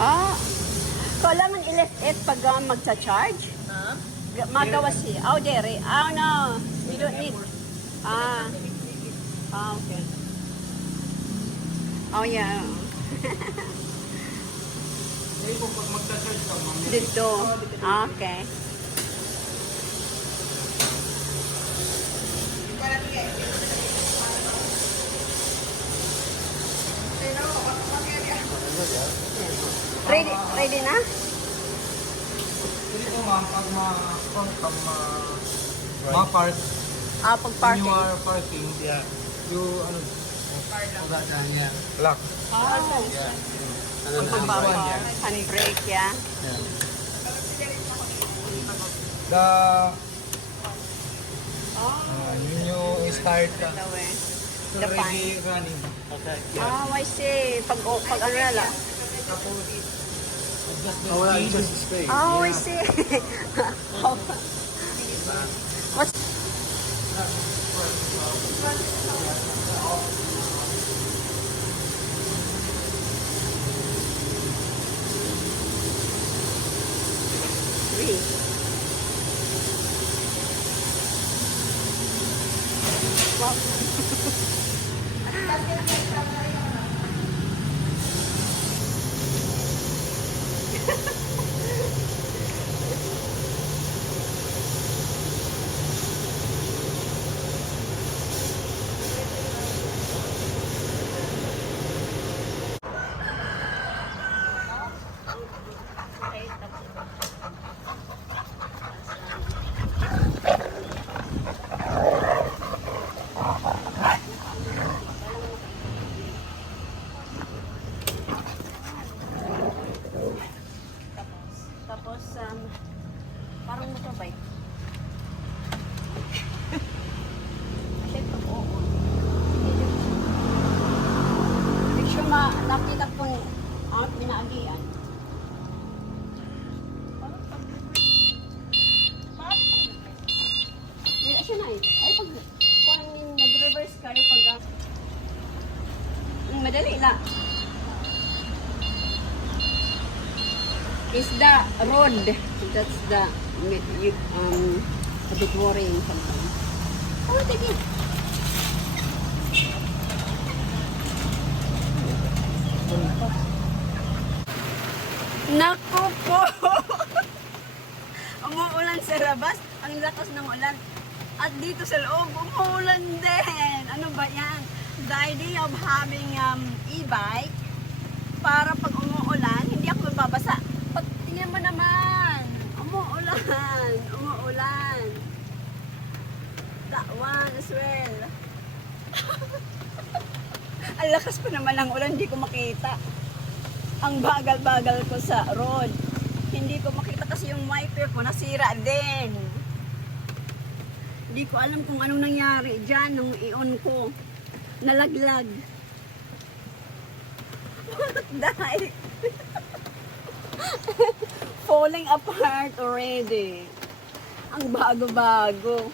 Ah, kailangan i-left it pag magsa-charge? Huh? Magawa siya. Oh, dere. Oh, no. We don't need. Ah. Ah, okay. Oh, yeah. Eh, kung pag magsa-charge ka, ma'am. Dito. Ah, okay. Ready na? Hindi po ma'am, pag ma-park, Ah, pag when parking. you are parking, Yeah. you, ano, Wala dyan, yeah. lock. Oh. Yeah. Ano Ang na? pagbawan niya. Handbrake, yeah. Yeah. The, Oh. yun yung start ka. Ito eh. So, The pan. ready running. Okay. Oh, I see. Pag ano na lang. Tapos, adjust the Oh, wala, speed. it's just space. Oh, I see. What's... Three. Wow. Tapos, parang motorbike. Siyempre, oo. Hindi siya nakita po ang pinaagian. Hindi siya na eh. Ay, pag nag-reverse kayo pag madali lang. Is the road. That's the a bit worrying sometimes. Oh, take it. Naku po! Umuulan sa labas. Ang lakas ng ulan. At dito sa loob, umuulan din. Ano ba yan? The idea of having e-bike para pag umuulan, hindi ako mababasa. Tingnan mo naman. Umuulan. Umuulan. That one as well. Ang lakas pa naman ng ulan, hindi ko makita. Ang bagal-bagal ko sa road. Hindi ko makita kasi yung wiper ko nasira din. Hindi ko alam kung anong nangyari dyan nung i-on ko. Nalaglag. What the heck? Falling apart already. Ang bago-bago.